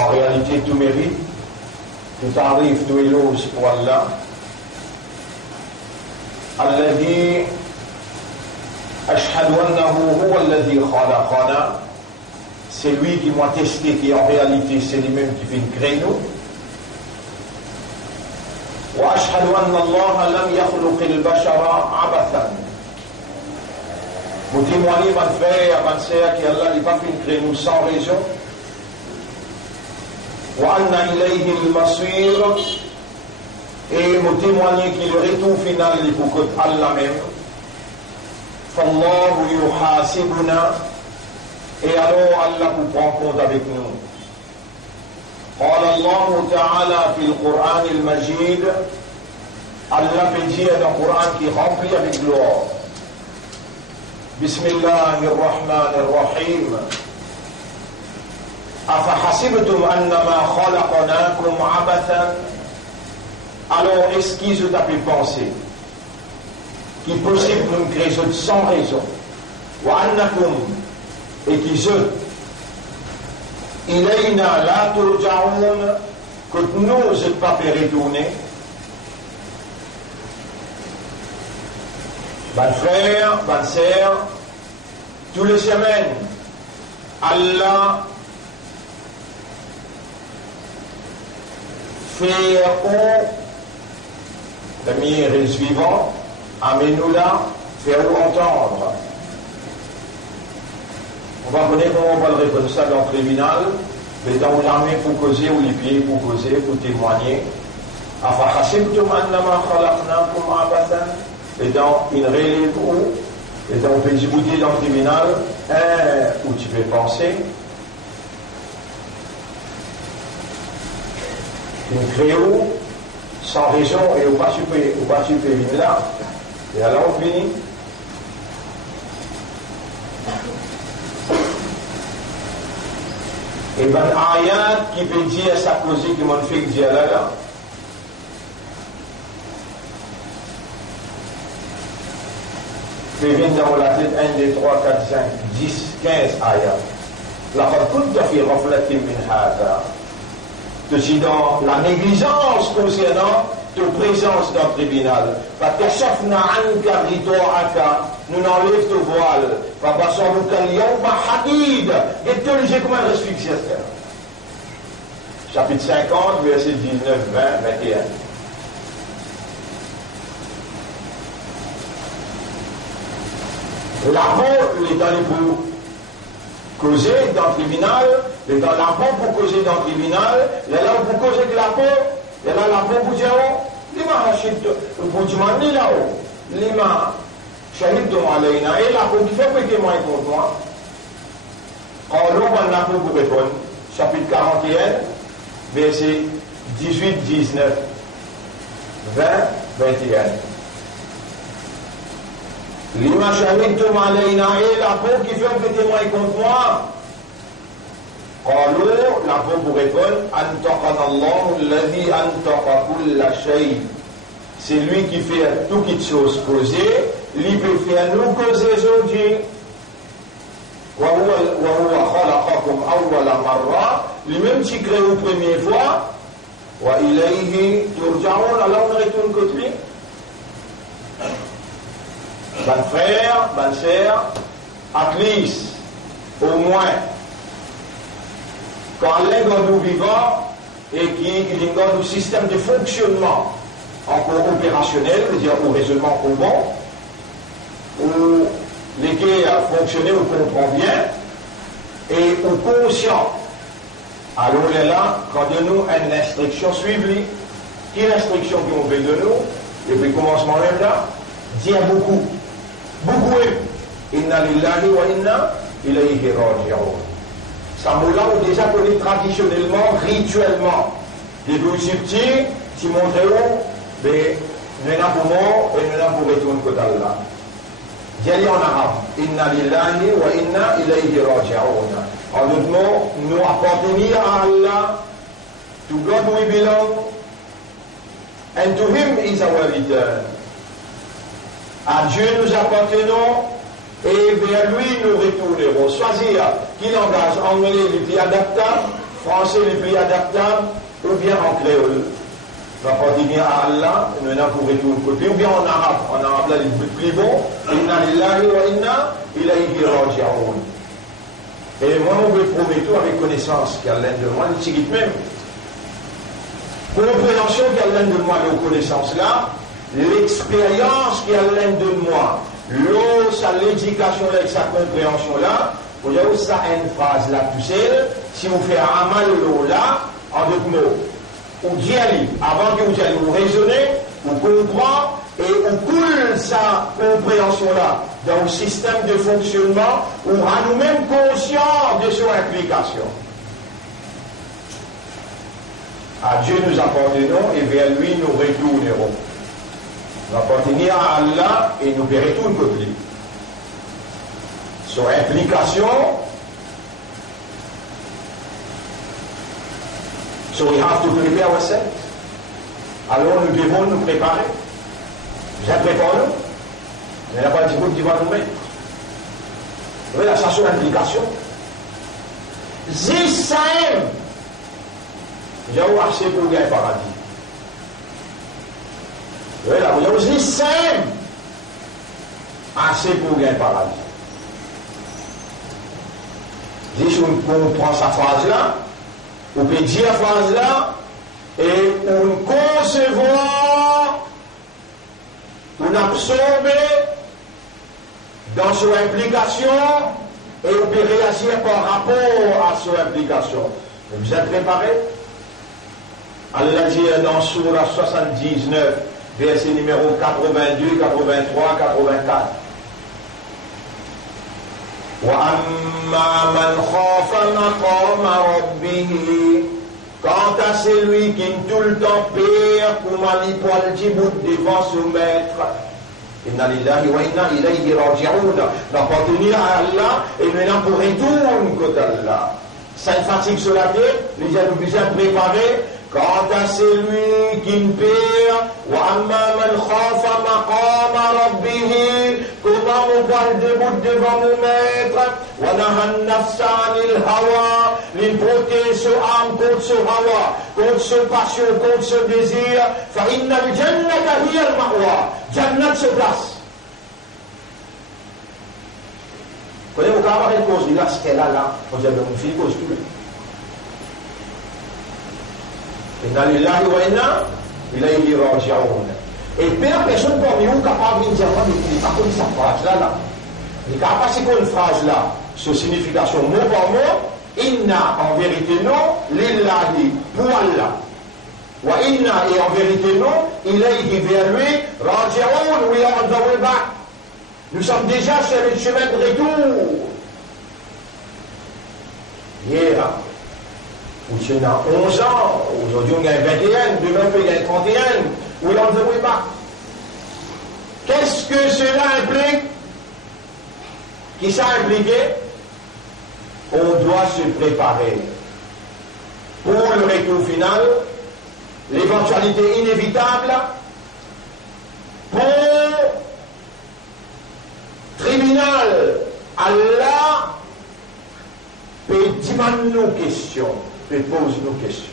En réalité, tout mérite, tout arrive, tout éloge pour Allah. Alladhi ashhadu annahu huwa alladhi khalaqana. C'est lui qui m'a testé, qui en réalité c'est lui-même qui vient créer nous. Wa ashhadu anna Allah lam yakhluq al-bashara abathan. Vous témoignez, mon frère, ma sœur, qu'Allah n'a pas fait créer nous sans raison. Wa anna ilayhi al-masir. Et vous témoignez qu'il le retour final est pour que Allah même. Fallahu yuhasibuna. Et alors Allah vous prend compte avec nous. قال الله تعالى في القرآن المجيد. Allah fait dire dans le Coran qui est rempli avec gloire. بسم الله الرحمن الرحيم. أفحسبتم أنما خلقناكم عبثا. Alors est-ce qu'ils ont pu penser qu'il est possible de nous créer sans raison? وأنكم et qu'ils eux إلينا لا ترجعون, que nous n'êtes pas fait retourner. Bonne frère, bonne sœur, tous les semaines, Allah fait au premier suivant, amène-nous là, faire-nous entendre. On va connaître comment on va le répondre ça dans le tribunal, mais dans l'armée pour causer, ou les pieds pour causer, pour témoigner. Et dans une relève où, et dans on peut discuter dans le tribunal, où tu peux penser, une créo, sans raison, et au pas tu peux venir là, et alors on finit. Et ben ayat qui peut dire sa cause qui m'ont fait dire là. Fait venir dans la tête 1, 2, 3, 4, 5, 10, 15 ayat. لقد كنت في غفلة من هذا. Ceci dans la négligence concernant ta présence dans le tribunal. فكشفنا عنك غطاءك. Nous n'enlève ton voile. فبصرك اليوم حديد. Et te lisez comme un asphyxiateur. Chapitre 50, verset 19, 20, 21. L'argent, il est dans les pour causer dans le tribunal, il est dans l'argent pour causer dans le tribunal, il est là pour causer de la peau, il est là l'argent pour dire, l'ima rachid, pour dire, ni là-haut, l'ima shahid de moi, et la peau qui fait prêter moi contre moi. En l'eau, on a pour répondre, chapitre 41, verset 18, 19, 20, 21. Lima shahidtum alayna, et la peau qui fait que témoin contre moi. قالوا la peau pour répondre أنطقنا الله الذي أنطق كل شيء. C'est lui qui fait toute chose causée, lui peut faire nous causer aujourd'hui. وهو خلقكم أول مرة, lui-même qui crée une première fois. وإليه ترجعون, alors on retourne contre lui. Bonne frère, bonne sœur, at least, au moins, quand l'un nous vivant et qu'il y a un système de fonctionnement encore opérationnel, c'est-à-dire au raisonnement au bon, où lesquels a fonctionné, on comprend bien, et au conscient. Alors là, quand de nous une instruction suivie, quelle instruction qu'on veut de nous, et puis commencement même là, dire beaucoup. Beaucoup est inna lillahi wa inna ilayhi raji'un. Ça mot-là, on déjà connaît traditionnellement, rituellement. Des bruits subtils, qui montrent où, mais nous n'avons pas mort et nous n'avons pas retourné côté Allah. Dis en arabe, inna lillahi wa inna ilayhi raji'un. En d'autres mots, nous appartenons à Allah, to God we belong, and to Him is our return. À Dieu nous appartenons et vers lui nous retournerons. Choisir qui langage anglais le plus adaptable, français les plus adaptables, ou bien en créole. On va pas dire à Allah, maintenant pour retourner le côté, ou bien en arabe. En arabe, là, les plus bons, inna lillahi wa inna ilayhi raji'un. Et moi, on veut prouver tout avec connaissance qui a l'air de moi, le tigit même. Compréhension qui a l'air de moi, les connaissances là, l'expérience qui a l'air de moi, l'eau, sa l'éducation avec sa compréhension là, vous voyez où ça a une phrase là, tu sais, si vous faites un mal l'eau là, en deux mots, ou d'y aller, avant que vous allez vous raisonner, vous comprendre, et on coule sa compréhension là dans le système de fonctionnement, on rend nous-mêmes conscients de son implication. À Dieu nous appartenons et vers lui nous retournerons. Nous appartenons à Allah et nous verrons tout le côté. Son implication, so we have to prepare ourselves. Alors nous devons nous préparer. Vous êtes préparés? Mais il n'y a pas de qui va nous mettre. Vous voyez la chanson d'implication. Zissaem. J'ai assez pour gagner le paradis. Vous voyez là, vous avez Zissaem. Assez pour gagner le paradis. Si on comprend sa phrase là, on peut dire la phrase là, et on concevoir, on absorber dans son implication, et on peut réagir par rapport à son implication. Vous êtes préparés? Allah dit dans Surah 79, verset numéro 82, 83, 84. وَأَمَّا مَنْ خَافَ مَقَامَ رَبِّهِ. Quant à celui qui tout le temps perd pour manipuler le tibout devant son maître, inna lillahi wa inna ilayhi raji'un, d'appartenir à Allah et maintenant pour retourner côté Allah. Ça fatigue sur la tête, les gens nous besoin de préparer. Quant à celui qui ne perd, وَأَمَّا مَنْ خَافَ مَقَامَ رَبِّهِ. Comment on voit le debout devant mon maître, وَنَهَى النَّفْسَ عَنِ الْهَوَى. L'improter ce âme contre ce hawa, contre ce passion, contre ce désir. فَإِنَّ الْجَنَّةَ هِيَ الْمَأْوَى. Jannat se place. Vous connaissez, vous pouvez avoir une cause, il a ce qu'elle a là, vous avez une fille cause tout. Inna lillahi wa inna ilayhi raji'un. Et personne parmi vous capable de dire, il n'est pas connu sa phrase là. Il n'est pas si une phrase là, sa signification mot par mot, inna en vérité non, lillahi pour Allah. Wa inna et en vérité non, ilayhi vers lui, raji'un, we are on the way back. Nous sommes déjà sur le chemin de retour. Hier, où c'est dans 11 ans, aujourd'hui on gagne 21, demain on peut gagner 31, we are on the way back. Qu'est-ce que cela implique? Qui ça implique? On doit se préparer pour le retour final, l'éventualité inévitable, pour tribunal. Allah peut demander nos questions, peut poser nos questions.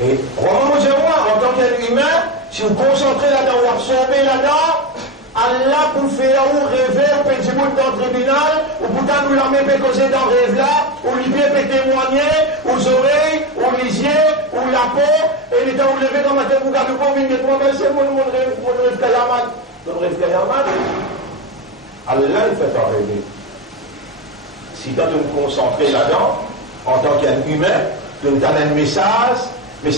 Et croyez-moi, en tant qu'être humain, si vous concentrez là-dedans, vous absorbez là-dedans, Allah pour faire ou rêver, ou peut dire dans le tribunal, ou pourtant nous l'armée peut causer dans le rêve là, ou les pieds peut témoigner, aux oreilles, aux les yeux, ou la peau, et les temps où levé dans ma tête, vous regardez pas, vous dites, moi, c'est mon rêve Kayamat. Mon rêve Kayamat, Allah il fait en rêver. Si tu nous concentrer là-dedans, en tant qu'être humain, tu nous donnes un message, il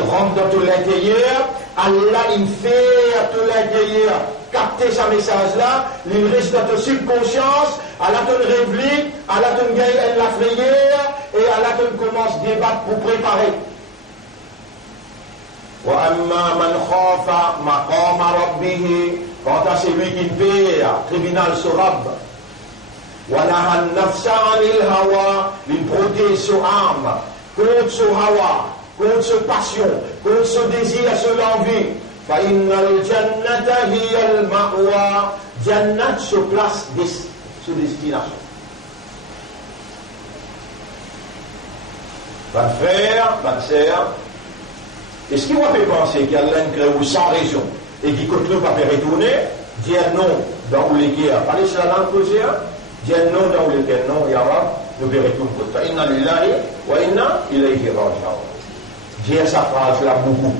rentre dans tout l'intérieur, Allah il fait tout l'intérieur, capter ce message-là, il reste dans ton subconscience, Allah te réveille, Allah te gagne la frayeur, et Allah te commence à débattre pour préparer. وَأَمَّا مَنْ خَافَ مَقَامَ رَبِّهِ. Quant à celui qui perd, tribunal Sorab, وَنَهَى النَّفْسَ عَنِ الْهَوَى. Il protège son âme contre son hawa, contre sa passion, contre ce désir, son envie. فَإِنَّ الْجَنَّةَ هِيَ الْمَأْوَى. Jannat se place sous destination. Votre frère, votre sœur, est-ce qu'il m'a fait penser qu'il y a l'un créé sans raison et qui continue pas faire retourner, dire non dans les guerres, parler sur la langue posée, dire non dans lequel non, il y aura, nous verrons tout le côté. Inna lillahi wa inna ilayhi raji'un. Dire sa phrase là beaucoup.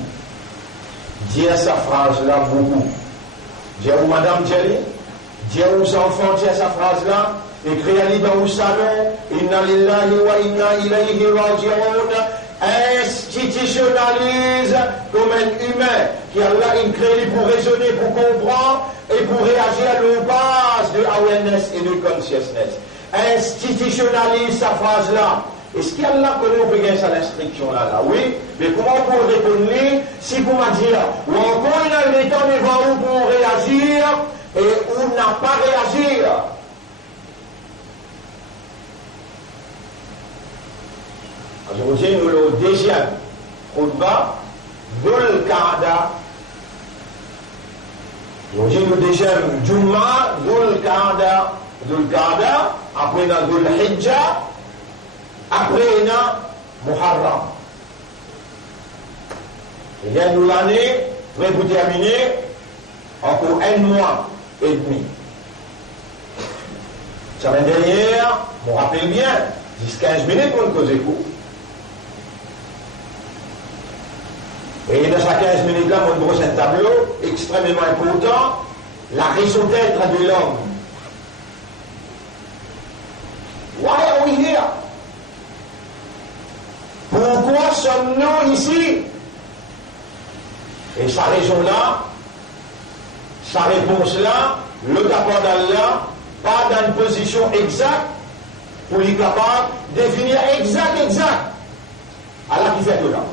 Dire sa phrase là beaucoup. Dire où Madame Jelly, dire aux enfants, dire sa phrase là, écrire dans le salon, Inna lillahi wa inna ilayhi raji'un. Institutionnalise comme un humain qui a là une créé pour raisonner, pour comprendre et pour réagir à la base de awareness et de consciousness. Institutionnalise sa phrase là. Est-ce qu'il y a là que nous pouvons faire l'instruction là? Oui, mais comment on peut répondre si vous m'avez dit, ou encore il y a le temps devant vous pour réagir et ou n'a pas réagir? Aujourd'hui, nous le deuxième khutba, Dhul Qa'da. Aujourd'hui, nous deuxième Jumma, Dhul Qa'da, après dans Dhul Hijja, après dans Muharram. Et bien, nous l'année, vous terminer, encore un mois et demi. La semaine dernière, je me rappelle bien, 10-15 minutes pour nous causer coup. Et dans ces 15 minutes-là, on brosse un tableau extrêmement important, la raison d'être de l'homme. Why are we here? Pourquoi sommes-nous ici? Et sa raison-là, sa réponse-là, le capable d'Allah, pas dans une position exacte, pour lui capable de définir exact. Allah qui fait tout là.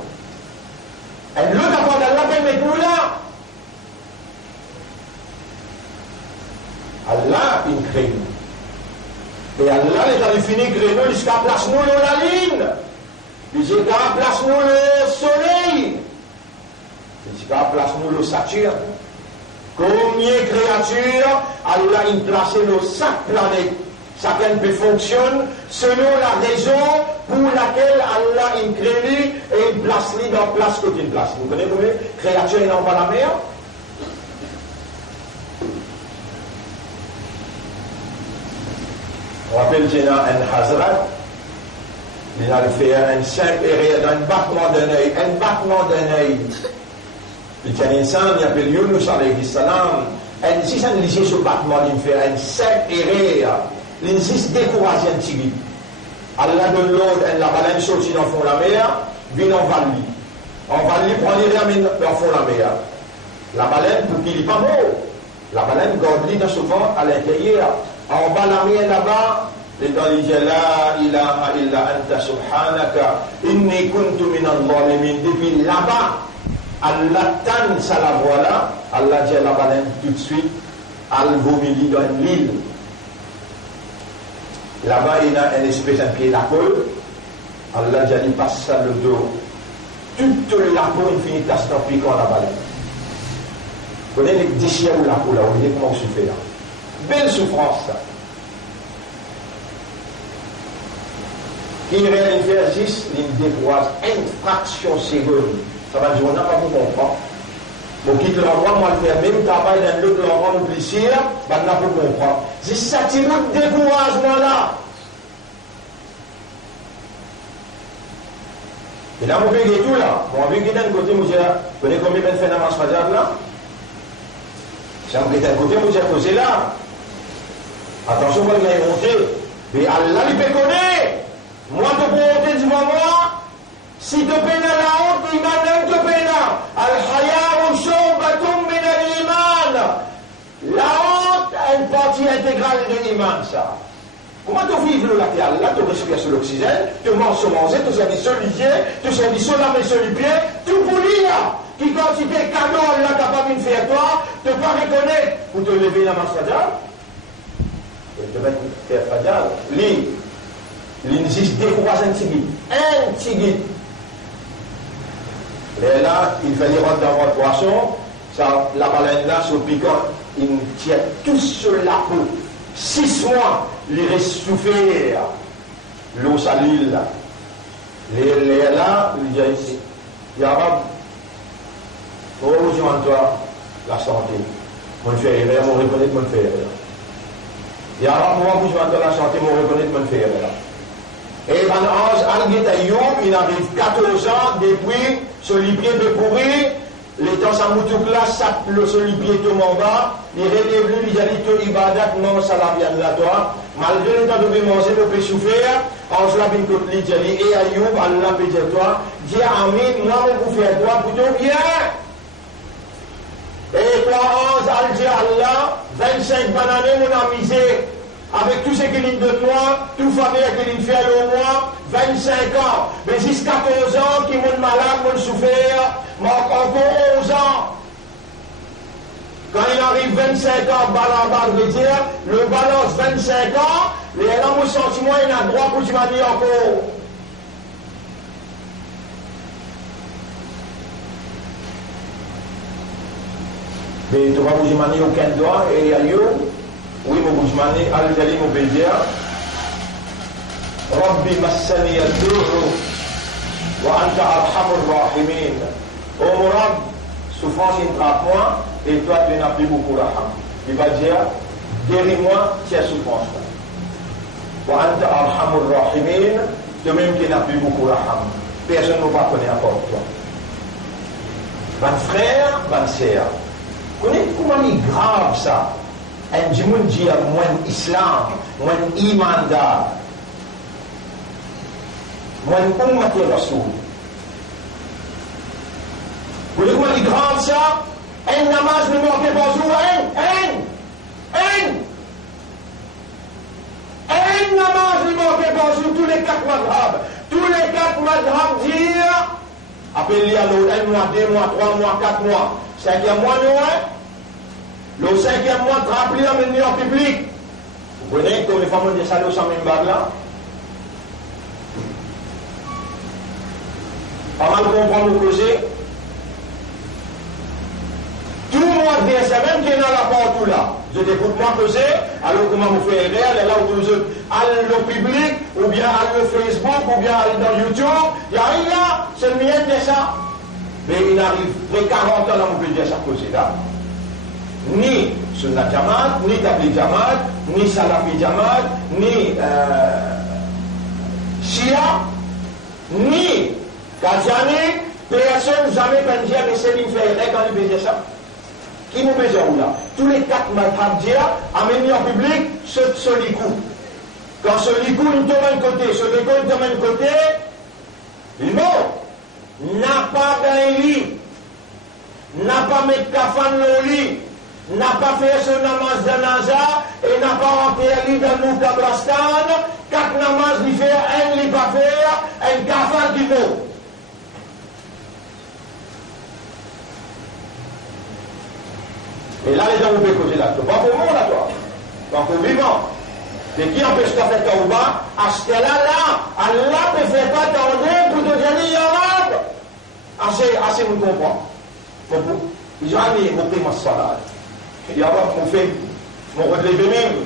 Et le capable d'Allah permet tout là. Allah, il crée nous. Et Allah, il a fini de créer nous jusqu'à place nous la ligne. Jusqu'à place nous le soleil. Jusqu'à place nous le Saturne. Combien de créatures Allah a placé nos 5 planètes. Chacun peut fonctionner selon la raison pour laquelle Allah a créé et il place lui dans la place que tu places. Vous connaissez combien de créatures n'ont pas la mer? On rappelle qu'il y a un Hazrat, il a fait un simple erreur dans un battement d'un œil. Il y a un insan, il appelle Yunus alayhi salam. Et si ça ne lisait ce battement, il fait un simple erreur. Il insiste décourager un tigre. Allah donne l'ordre, la baleine sortit dans le fond de la mer, vient en Vali. En Vali, prend les rêves dans le fond de la mer. La baleine, pour qu'il n'est pas mort, la baleine garde-lui dans ce ventre à l'intérieur. En bas, la mer là-bas, et dans les dieux, la ilaha illa anta subhanaka, inni kuntu min al-zalimin. Depuis là-bas, Allah tanne ça la voix là, Allah dit à la baleine tout de suite, elle vomit dans l'île. Là-bas, il y a une espèce de pied la colle. Allah dit, passe ça le dos. Toute la peau, il finit à se piquant la baleine. Vous connaissez les déchets ou la peau là, vous voyez comment on se fait là. Belle souffrance ça. Qui réalise faire 10, il dévoise une fraction seconde. Ça va dire, on n'a pas vous comprendre. Bon, quitte l'endroit, moi le faire même travail dans l'autre endroit, mon plaisir, ben, on n'a pas comprendre. C'est ça qui nous découragement là. Et là, mon père est tout là. Mon père est d'un côté, vous connaissez combien de fait dans ma spadiale là? C'est un d'un côté, vous posé là. Attention, vous allez monter. Mais Allah, il peut connaître. Moi, je peux monter devant moi. Si tu peines la honte, il m'a même te peine. Al-Haya ou Shawbatum min al-Iman. La honte est une partie intégrale de l'iman, ça. Comment tu vis le latéral? Là, tu respires sur l'oxygène, tu manges sur manger, tu servis sur l'hygiène, tu servis sur la main, sur le pied, tout pour là. Qui quantité cadeau là capable de faire toi, tu ne pas reconnaître pour te lever la main fadjal. Et te mettre faire fadjal. L'insiste décourage un tigui. Et là, il fallait rentrer dans votre poisson, ça, la baleine là, sur piquant, il tient tout sur la peau. 6 mois, il reste souffert l'eau salée là. Les là, il dit ici, Yarab, pour rejoindre toi la santé, mon fait erreur, mon reconnaître mon fait erreur. Yarab, moi, rejoindre toi la santé, mon reconnaître mon fait erreur. Et Van Ange, Al-Getayoum, il arrive 14 ans depuis ce librier de pourri. Les temps ça moutouk là, ça ce librier de manga, il relève lui, il a dit que Ibadat, non, ça l'a bien là, toi. Malgré le temps de manger, on peut souffrir. Ange l'a bien côté, il dit, et Ayoub, Allah peut dire toi, dis Amin, moi, on peut faire toi, plutôt bien. Et toi, Ange, al dit Allah, 25 bananes, mon a misé. Avec tout ce qu'il dit de toi, tout famille qu'il fait au moins 25 ans. Mais jusqu'à 14 ans, qui m'ont malade, m'ont souffert, encore 11 ans. Quand il arrive 25 ans, balance, veut dire, le balance 25 ans, les gens mon sentiment, il a droit pour tu m'as dit encore. Mais tu vas vous demander aucun droit, et ailleurs. Oui, mon boujmani, al-Jali, mon bédia. Rabbi massani al-durru, wa anta arhamur rahimin. Oh mon Rab, souffrance il frappe moi, et toi tu n'as plus beaucoup raham. Il va dire, guéris-moi ces souffrances-là. Wa anta arhamur rahimin, de même qu'il n'a plus beaucoup raham. Personne ne va connaître encore toi. Mon frère, ma sœur, connaissez comment il est grave ça? Un djimoun dit moi islam, moi iman da, moi ummat rasoul. Vous voyez comment il est grave ça? Un namaz ne manque pas jour, un namaz ne manque pas jour, tous les 4 madhab. Tous les 4 madhab disent, appelez à l'autre 1 mois, 2 mois, 3 mois, 4 mois, 5e mois, non, le 5e mois, rempli la menue en public. Vous connaissez comme les femmes de salon sans mimbar là? Pas mal comprendre le projet. Tout le monde vient, c'est même qui est dans la porte là. Je t'écoute moi causer, alors comment vous faites erreur, là où vous allez le public, ou bien allez le Facebook, ou bien allez dans YouTube, il n'y a rien, c'est le mien de ça. Mais il arrive, après 40 ans, là, on peut dire ça causer là. Ni Sunnat Jamaat, ni Tabligh Jamaat, ni Salafi Jamaat, ni Shia, ni Qadiani, personne jamais peut dire mais c'est une fait quand il peut dire ça. Qui nous peut dire là? Tous les 4 madhab dire, amener en public ce likou. Quand ce likou il tombe un côté, ce likou il tombe un côté, non, n'a pas d'un lit, n'a pas mettre kafan au lit, n'a pas fait ce namaz d'anaza et n'a pas enterré dans le Kabrastan, 4 namaz lui fait, un lui pas faire, un kafan qui vaut. Et là, les gens vous peuvent causer là. Pas pour moi, là, toi. Pas pour vivant. Et qui empêche de faire Taouba? À ce là, Allah ne fait pas t'ordonner pour te dire Yarab. Assez, vous comprenez. Ils ont mis mon prix, ma salade. Yarab, mon fait, mon relevé même.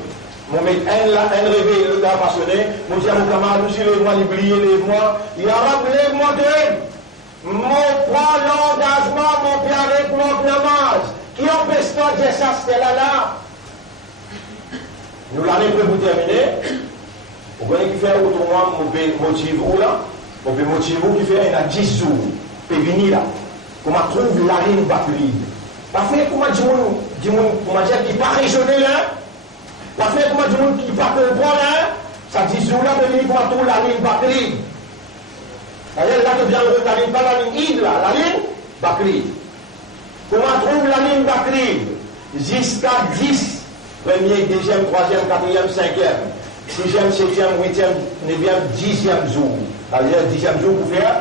Mon mec, un réveil, le gars passionné. Mon dit à mon camarade, aussi, lève-moi, lève-moi. Yarab, lève-moi de mon prend l'engagement, mon père avec mon namaz. Qui empêche de dire ça, c'était là. Nous l'année pour vous terminer. Vous voyez qui fait autrement, on peut motiver vous là. On peut motiver vous qui fait un 10 jours. Peut venir là. Comment trouve la ligne Bakri. Pas fait comment dire qui pas raisonner là. Pas fait comment dire qui pas comprendre là. Ça 10 jours là, peut venir comment trouve la ligne Bakri. D'ailleurs là, tu viens de la ligne, pas la ligne Id là, la ligne Bakri. Comment trouve la ligne Bakri jusqu'à 10, 1er, 2e, 3e, 4e, 5e, 6e, 7e, 8e, 9e, 10e jour. C'est-à-dire 10e jour pour faire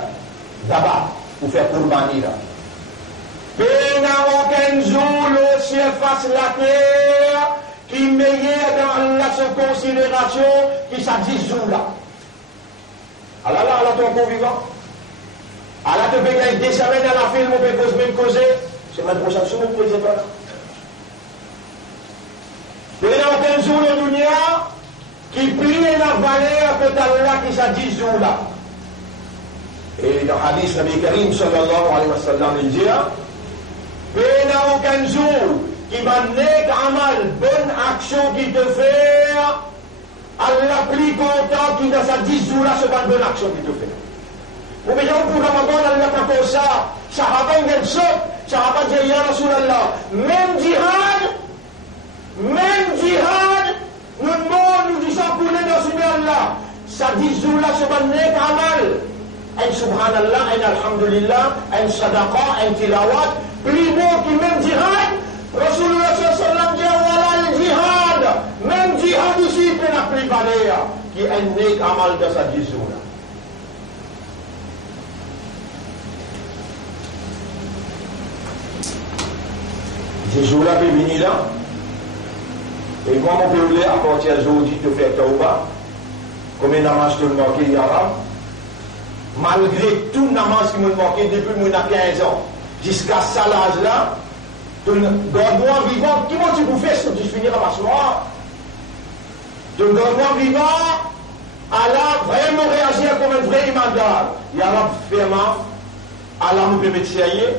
d'abord, pour faire Kourbani là. Mais n'a aucun jour le ciel fasse la terre qui meilleur dans la considération qui ça 10 jours là. Alors là, ton convivant. Alors tu peux gagner 2 semaines dans la film, on peut même causer. C'est ma prochaine chose, vous ne pouvez pas là. Il n'y a aucun jour de dunya qui plie la valeur que tu as là qui ça 10 jours là. Et dans le hadith, Nabi Karim sallallahu alayhi wa sallam, il dit, Pena aucun jour qui va naître amal, bonne action qui te fait, Allah plus content qui dans sa 10 jours là, c'est pas une bonne action qui te fait. Vous voyez, pour Ramadan, Allah t'a fait ça, Sahaba ngel sot, Sahaba dit, Ya Rasulallah, même jihad, nous disons pour les dans ce Allah, ça 10 jours là, c'est pas une amal. Un subhanallah, un alhamdulillah, un sadaqa, un tilawat, plus beau qui même jihad, Rasulullah sallallahu alayhi wa sallam dit, voilà le jihad, même jihad aussi, il peut la préparer, qui est un nek amal dans sa 10 jours là. Ces jours-là, puis venir là. Et comment on peut à partir d'aujourd'hui te faire tauba, comme un namaz que le manqué arabe, malgré tout namaz qui me manqué depuis que j'ai 15 ans, jusqu'à ça l'âge-là, garde-moi vivant, qui m'a dit vous faire ce que je finis à ma soirée? Donc garde-moi vivant, Allah vraiment réagir comme un vrai imandar. Il y a la ferme, Allah me permet de s'ailler,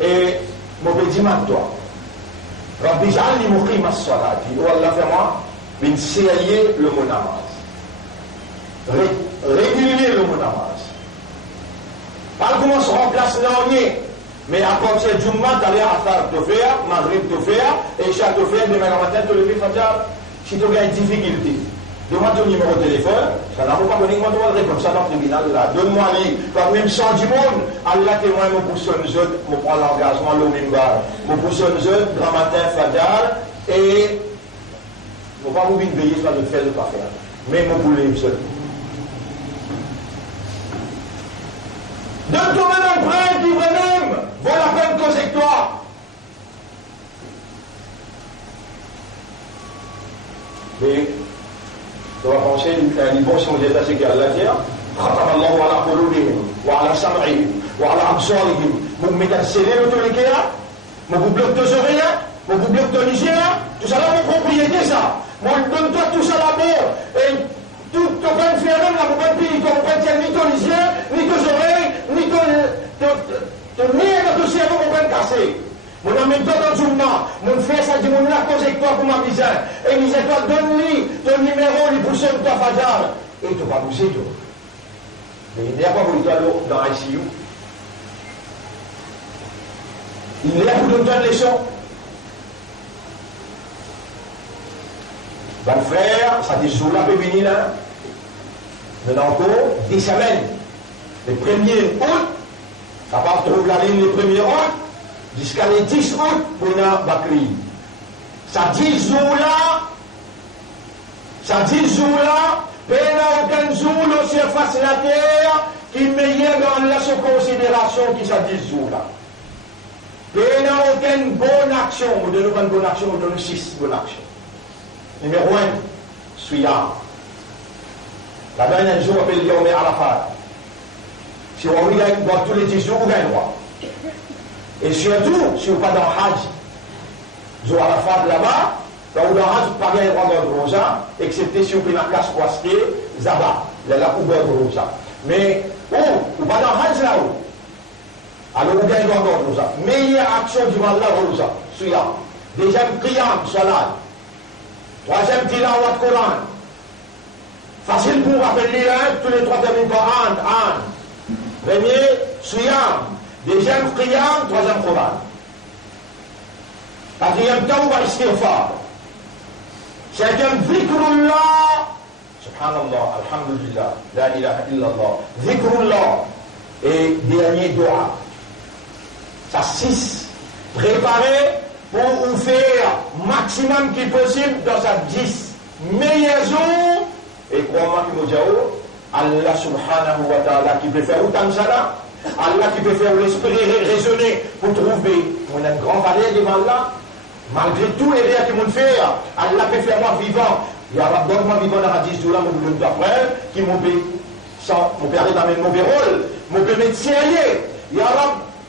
et me dit toi. Rabbi Ja'alni muqim as-salati. Oh Allah, fais-moi m'enseigner le mot namaz. Régulier le mot namaz. Pas comment se remplace l'année, mais à partir du mois, d'aller à faire te faire, Maghrib te faire, et Isha te faire, demain matin te lever, Fajr. Si tu as une difficulté, donne-moi ton numéro de téléphone, ça n'a pas donné, moi tu vas répondre ça dans le tribunal là. Donne-moi lui, quand même 100 du monde, Allah témoin, mon pousse un jeune, mon prend l'engagement, le mimbar, mon pousse un jeune, grand matin, Fajr, et je ne vais pas vous veiller sur le fait de ne pas faire, mais mon poulet seul. Donne-toi même un brin qui vraiment vaut la peine cause avec toi. Et tu vas penser, les bons sont des états sécuritaires de la terre. خطب الله على قلوبهم وعلى سمعهم وعلى أبصارهم vous mettez un scellé l'autorité vous bloquez tes oreilles vous bloquez ton hygiène tout ça là mon propriété ça moi donne-toi tout ça là-bas et tout ton pain de fer là vous pouvez payer ton pain de ni ton hygiène ni tes oreilles ni ton nez dans ton cerveau vous pouvez casser. Mon ami dans le journal, mon frère ça dit mon la cause avec toi pour ma misère. Et il dit toi donne-lui ton numéro, il pousse de ta Fajr. Et tu vas pousser toi. Mais il n'y a pas pour toi dans ICU. Il est là pour te donner les leçons. Ben frère, ça dit jour là peut venir là. Maintenant encore 10 semaines. Le 1er août, ça va trouver la ligne le 1er août. Jusqu'à les 10 août pour une Bakri. Ça 10 jours-là, peine aucun jour, le surface de la terre, qui meilleur dans la considération qui ça 10 jours-là. Peine aucune bonne action, on donne une bonne action, on donne 6 bonnes actions. Numéro 1, Suyam. La dernière jour, on appelle Yom Arafat. Si on regarde tous les 10 jours, on gagne droit. Et surtout, si vous n'êtes pas dans le Hajj, vous avez la femme là-bas, dans le Hajj, vous n'avez pas le droit de rosa, excepté si vous avez la casse poistée, Zaba, il y a la couleur de rosa. Mais, vous n'êtes pas dans le Hajj là-haut. Alors vous avez le droit de rosa. Meilleure action du mal là, rosa, celui-là. Deuxième, Qiyam, Salat. Troisième, Tilawat, Coran. Facile pour rappeler tous les 3 termines par an. Premier, Suyam. Deuxième, Qiyam, troisième, Coran. Quatrième, Tawba, Istighfar. Cinquième, Zikrullah. Subhanallah, Alhamdulillah, La ilaha illallah. Zikrullah. Et dernier, Dua. Ça 6. Préparez pour vous faire maximum qui possible dans sa 10 meilleurs jours. Et crois-moi que nous Allah subhanahu wa ta'ala qui peut faire autant de ça là. Allah qui peut faire l'esprit raisonner pour trouver on a une grande valeur devant Allah. Malgré tous les rêves que nous fait, Allah peut faire moi vivant. Il y a un bon moi vivant dans la 10 jours là, mon boulot d'après, qui m'ont fait sans mon père d'amener mon rôle, mon permet de sérieux. Il y a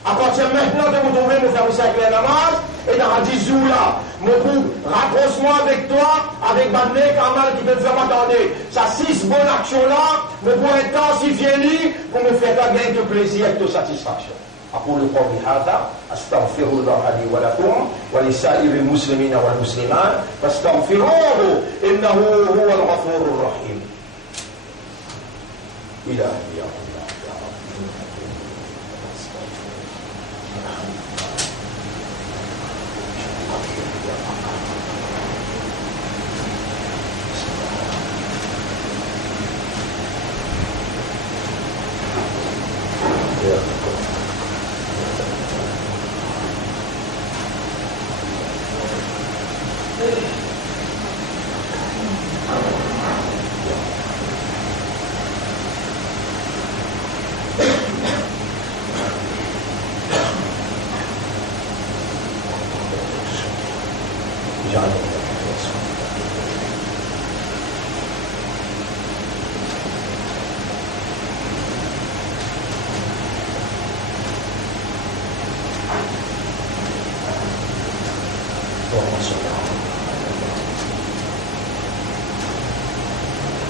À partir de maintenant, de vous trouver, nous faire ça avec les namaz, et dans la 10 jours là, mon coup, rapproche-moi avec toi, avec Badne, Kamal qui peut faire m'attendre. Ça 6 bonnes actions là, mon pour intensifier lui, pour me faire gagner de plaisir et de satisfaction. أقول قولي هذا أستغفر الله لي ولكم ولسائر المسلمين والمسلمات فاستغفروه إنه هو الغفور الرحيم. إلهي يا الله.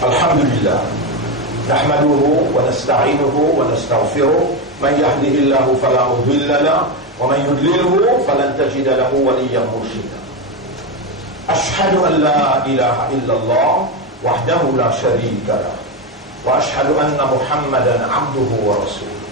الحمد لله نحمده ونستعينه ونستغفره من يهده الله فلا مضل له ومن يضلله فلن تجد له وليا مرشدا أشهد أن لا إله إلا الله وحده لا شريك له وأشهد أن محمدا عبده ورسوله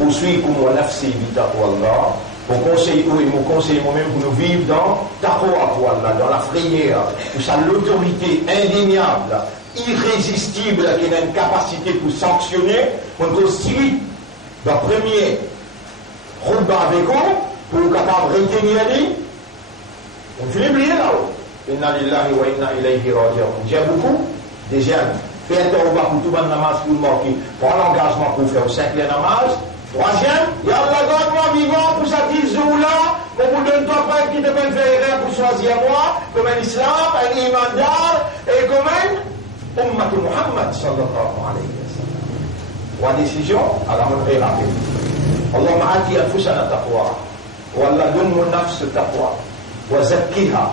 أوصيكم ونفسي بتقوى الله. Mon conseil et mon conseil moi-même pour nous vivre dans taqwa pour Allah, dans la prière, où ça l'autorité indéniable, irrésistible, qui a une capacité pour sanctionner, on construit le premier khutbah avec eux, pour capable de retenir lui. On fait oublier là-haut. Inna lillahi wa inna ilayhi raji'un. J'ai beaucoup de jeunes. Faites au bas pour tout le namaz pour le mort qui prend l'engagement pour faire 5 namaz. Troisième, il y a Allah donne-moi vivant pour ça 10 jours-là, qu'on vous donne toi pas qui te peut faire erreur pour choisir moi, comme un islam, un imandar, et comme un ummat Muhammad sallallahu alayhi wa sallam. Wa décision, Allah me fait la paix. Allahumma ati anfusana taqwa, wa Allah donne-nous nafs taqwa, wa zakkiha.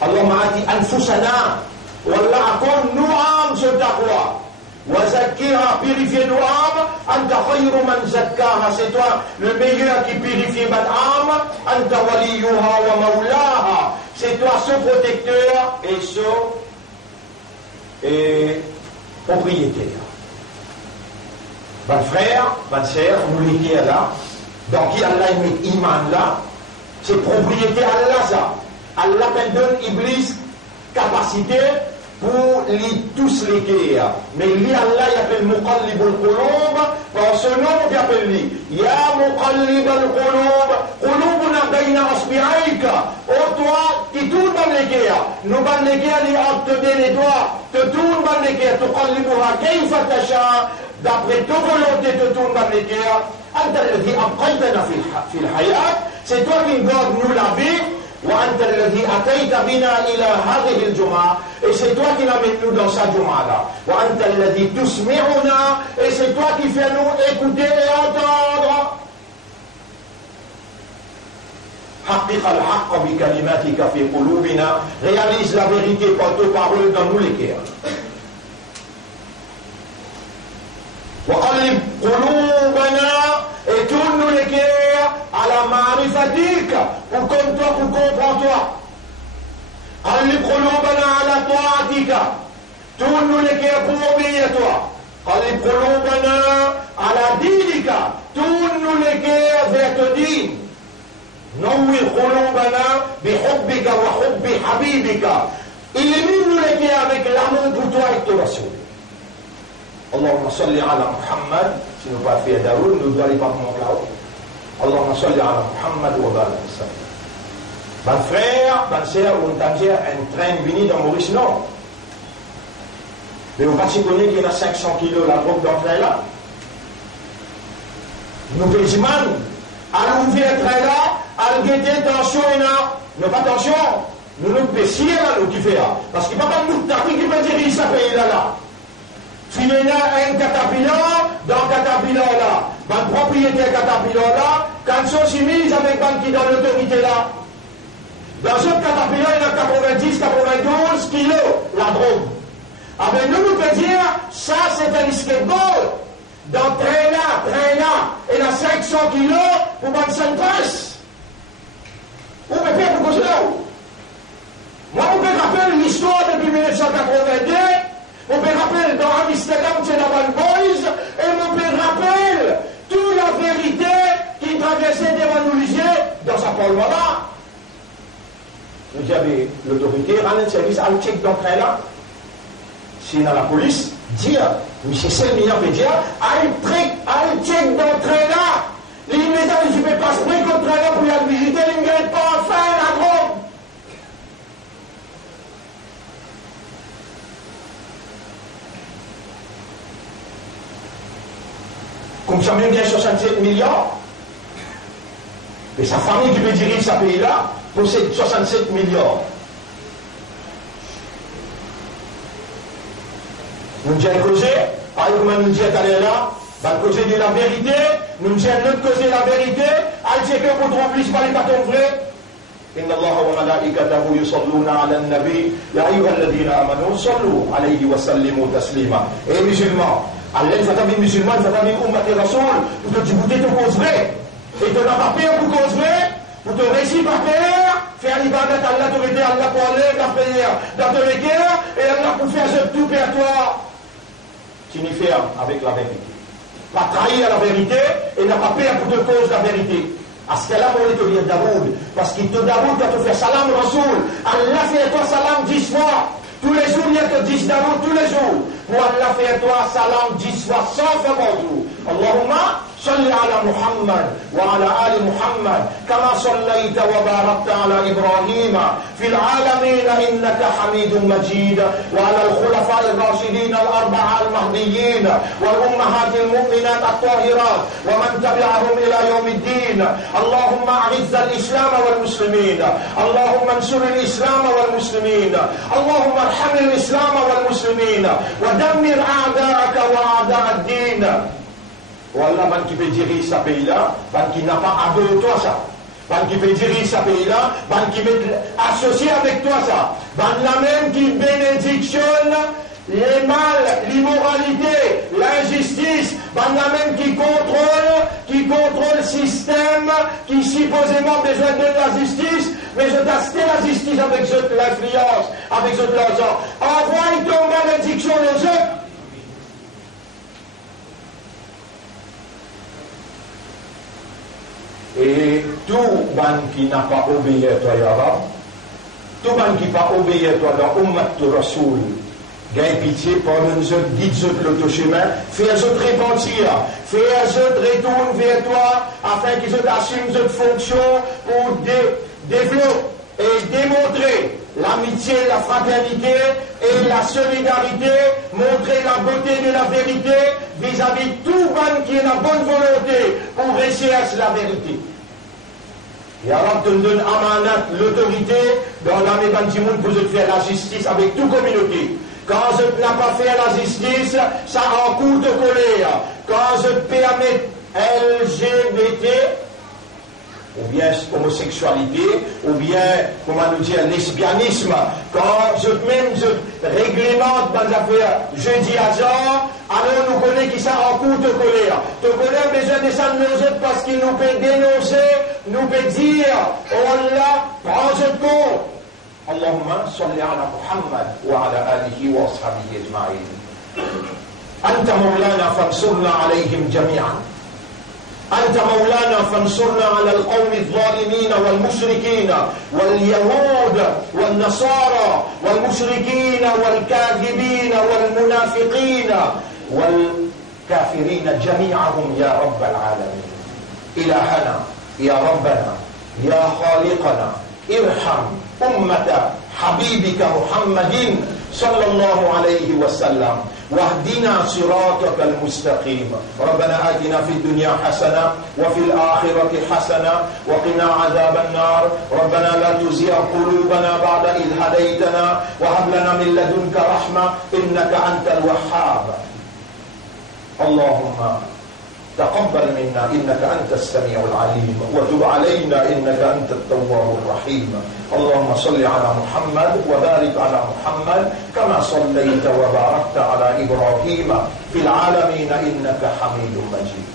Allahumma ati anfusana, wa Allah accorde nous âme ce taqwa. وزكيها, purifier nos âmes. Anta khayru man zakkaha, c'est toi le meilleur qui purifie ma âme. Anta waliyuha wa maulaha, c'est toi son protecteur et son propriétaire. Mon frère, ma sœur, nous l'écrivons là, dans qui Allah met iman là, c'est propriété Allah ça. Allah donne Iblis capacité pour les tous les guerres. Mais lui, Allah, il appelle Muqallib al-Qulub. Par ce nom, il appelle lui. Ya Muqallib al-Qulub. Qulubuna bayna asbi'aika. Oh, toi, qui tourne dans les guerres. Nous, dans les guerres, te donne les doigts. Te tourne dans les guerres. Tuqallibuha kayfa tasha. D'après ta volonté, te tourne dans les guerres. Anta alladhi abqaytana fil hayat. C'est toi qui garde nous la vie. وأنت الذي أتيت بنا إلى هذه الجمعة et c'est toi qui l'amènes nous dans sa Jum'a là وأنت الذي تسمعنا et c'est toi qui fais nous écouter et entendre حقق الحق بكلماتك في قلوبنا réalise la vérité par tes paroles dans nous les cœurs وقلب قلوبنا et tourne les cœurs à la ma'rifatik pour comme toi, pour comprendre toi. قلب قلوبنا على طاعتك tourne les cœurs pour obéir toi. قلب قلوبنا على دينك tourne les cœurs vers ton dîn. نور قلوبنا بحبك وحب حبيبك illumine les cœurs avec l'amour pour toi et ton Rasoul. اللهم صل على محمد. Si nous pas fait Daoud, nous doit aller pas mon là-haut. Allahumma salli ala Muhammad wa barik sallam. Mon frère, ma sœur, ou un train venu dans Maurice, non. Mais on va s'y connaître qu'il y a 500 kilos la drogue dans le train là. Nous payons, à l'ouvrir le train là, à guetter, attention, et là, mais pas attention, nous nous payons là, nous qui fait là. Parce qu'il n'y a pas de nous qui peut dire qu'il s'appelle là là. Finalement, un caterpillar, dans le caterpillar là, le propriétaire Caterpillar là, quand ils sont chimiques avec banque qui dans l'autorité là. Dans ce Caterpillar, il y a 90-92 kilos, la drogue. Avec nous, nous pouvons dire, ça c'est un skateboard. Dans train là, il a 500 kilos pour 25 places. Où peut faire pour cause là? Moi, on peut rappeler l'histoire depuis 1982, on peut rappeler dans Amsterdam, c'est la Van Boys, et on peut rappeler toute la vérité qui traversait devant nous dans sa parole-là. Vous avez l'autorité, rendre le service à check dans train là. Si dans la police, dire, monsieur Selmian peut dire, allez check dans train là. Les immédiats, je ne peux pas se prendre contre train là pour y aller visiter, ils ne gagnent pas enfin la drogue. Comme ça, même bien 67 milliards. Et sa famille qui peut diriger ce pays-là possède 67 milliards. Nous disons causer, par exemple, nous disons tout à l'heure là, causer de la vérité, nous disons notre causer la vérité, à dire que pour tromper, ce n'est pas les cartons vrais. إن الله وملائكته يصلون على النبي يا أيها الذين آمنوا صلوا عليه وسلموا تسليما. Et musulmans, Allah il va musulman, il va ummat rasoul pour que tu goûtes ton cause vrai. Et tu n'as pas peur pour cause vrai, pour te réussir par terre, faire l'ibadat Allah, te aider Allah pour aller dans le pays, dans le guerre, et Allah pour faire tout pour toi. Tu n'y fais avec la vérité. Pas trahir la vérité et n'a pas peur pour te cause la vérité. À ce cas-là, on te dire Daoud, parce qu'il te Daoud, tu as te fait salam Rasoul. Allah fait toi salam 10 fois. Tous les jours, il y a te 10 Daoud, tous les jours. Pour Allah fait toi salam 10 fois, 100 fois par jour. Allahumma صل على محمد وعلى آل محمد كما صليت وباركت على إبراهيم في العالمين إنك حميد مجيد وعلى الخلفاء الراشدين الأربعة المهديين والأمهات المؤمنات الطاهرات ومن تبعهم إلى يوم الدين. اللهم أعز الإسلام والمسلمين، اللهم انصر الإسلام والمسلمين، اللهم ارحم الإسلام والمسلمين ودمر أعداءك وأعداء الدين. Voilà, man qui peut diriger ce pays-là, man qui n'a pas adoré toi ça. Man qui peut diriger ce pays-là, man qui peut associer avec toi ça. Man la même qui bénédictionne les mal, l'immoralité, l'injustice. Man la même qui contrôle le système qui supposément besoin de la justice, mais je t'assiste la justice avec l'influence, avec l'argent. Envoie ton malédiction aux autres. Et tout ban qui n'a pas obéi à toi, Yahweh, tout ban qui n'a pas obéi à toi dans Ummat Rasoul, gagne pitié, pardonne-nous, guide-nous l'autre chemin, fais-nous repentir, fais-nous retourner vers toi, afin qu'ils assument cette fonction pour développer et démontrer l'amitié, la fraternité et la solidarité, montrer la beauté de la vérité vis-à-vis de tout ban qui a la bonne volonté pour réussir la vérité. Et alors, te donne amanat l'autorité dans la Mébantimoun pour faire la justice avec toute communauté. Quand je n'ai pas fait la justice, ça a un coup de colère. Quand je permets LGBT, ou bien homosexualité, ou bien, comment nous dire, lesbianisme, quand je réglemente dans les affaires jeudi à genre, alors nous connaissons qui ça en coup de colère. De colère, besoin de ça nous autres parce qu'il nous peut dénoncer, nous peut dire, oh Allah, prends-le compte. Allahumma salli ala Muhammad wa ala alihi wa ashabihi ajma'in. Anta mawlana fansurna alayhim jami'an. أنت مولانا فانصرنا على القوم الظالمين والمشركين واليهود والنصارى والمشركين والكاذبين والمنافقين والكافرين جميعهم يا رب العالمين. إلهنا يا ربنا يا خالقنا ارحم أمة حبيبك محمد صلى الله عليه وسلم واهدنا صراطك المستقيم. ربنا آتنا في الدنيا حسنة وفي الآخرة حسنة وقنا عذاب النار. ربنا لا تزغ قلوبنا بعد إذ هديتنا وهب لنا من لدنك رحمة إنك أنت الوهاب. اللهم تقبل منا إنك أنت السميع العليم وتب علينا إنك أنت التواب الرحيم. اللهم صل على محمد وبارك على محمد كما صليت وباركت على إبراهيم في العالمين إنك حميد مجيد.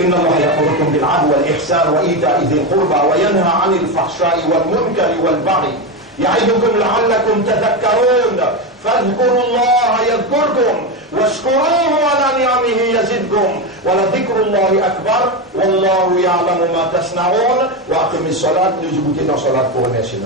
إن الله يأمركم بالعدل والإحسان وإيتاء ذي القربى وينهى عن الفحشاء والمنكر والبغي يعظكم لعلكم تذكرون. فاذكروا الله يذكركم واشكروه على نعمه يزدكم ولذكر الله أكبر والله يعلم ما تصنعون. وأقم الصلاة. Nous écoutons dans la salat pour remercier.